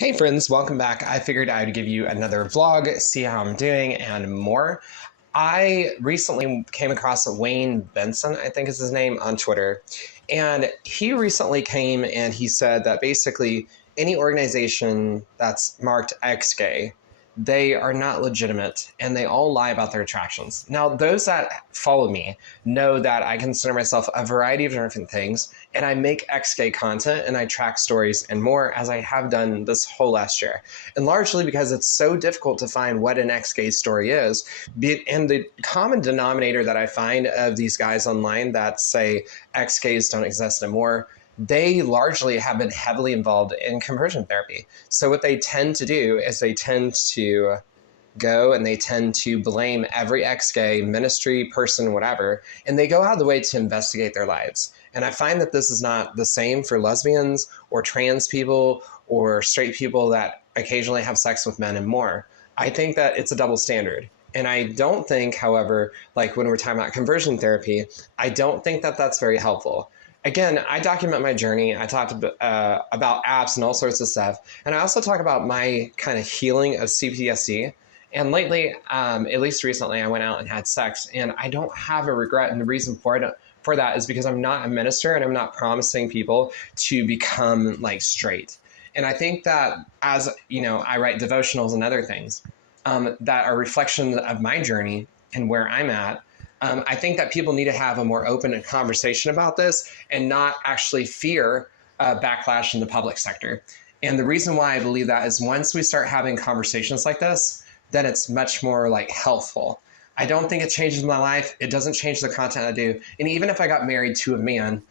Hey friends, welcome back. I figured I'd give you another vlog, see how I'm doing, and more. I recently came across Wayne Benson, I think is his name, on Twitter. And he recently came and he said that basically any organization that's marked ex-gay, they are not legitimate and they all lie about their attractions. Now, those that follow me know that I consider myself a variety of different things, and I make ex-gay content and I track stories and more, as I have done this whole last year. And largely because it's so difficult to find what an ex-gay story is. And the common denominator that I find of these guys online that say ex-gays don't exist anymore, they largely have been heavily involved in conversion therapy. So what they tend to do is they tend to go and they tend to blame every ex-gay ministry, person, whatever, and they go out of the way to investigate their lives. And I find that this is not the same for lesbians or trans people or straight people that occasionally have sex with men and more. I think that it's a double standard. And I don't think, however, like when we're talking about conversion therapy, I don't think that that's very helpful. Again, I document my journey. I talked about apps and all sorts of stuff. And I also talk about my kind of healing of CPTSD. And lately, at least recently, I went out and had sex, and I don't have a regret. And the reason for that is because I'm not a minister and I'm not promising people to become like straight. And I think that as you know, I write devotionals and other things that are reflections of my journey and where I'm at. I think that people need to have a more open conversation about this and not actually fear backlash in the public sector. And the reason why I believe that is once we start having conversations like this, then it's much more like helpful. I don't think it changes my life. It doesn't change the content I do. And even if I got married to a man,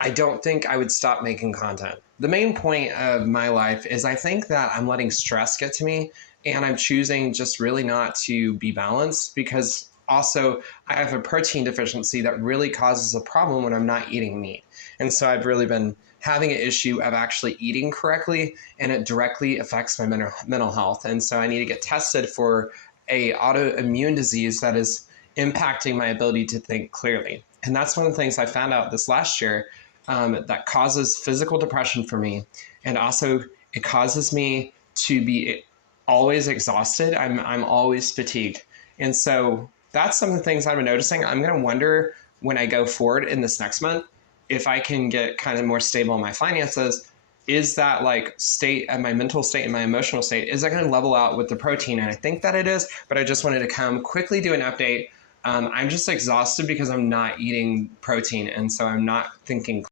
I don't think I would stop making content. The main point of my life is I think that I'm letting stress get to me, and I'm choosing just really not to be balanced, because also I have a protein deficiency that really causes a problem when I'm not eating meat. And so I've really been having an issue of actually eating correctly, and it directly affects my mental health. And so I need to get tested for a autoimmune disease that is impacting my ability to think clearly. And that's one of the things I found out this last year, that causes physical depression for me. And also it causes me to be always exhausted. I'm always fatigued. And so that's some of the things I've been noticing. I'm going to wonder when I go forward in this next month, if I can get kind of more stable in my finances, is that like state and my mental state and my emotional state, is that going to level out with the protein? And I think that it is, but I just wanted to come quickly do an update. I'm just exhausted because I'm not eating protein. And so I'm not thinking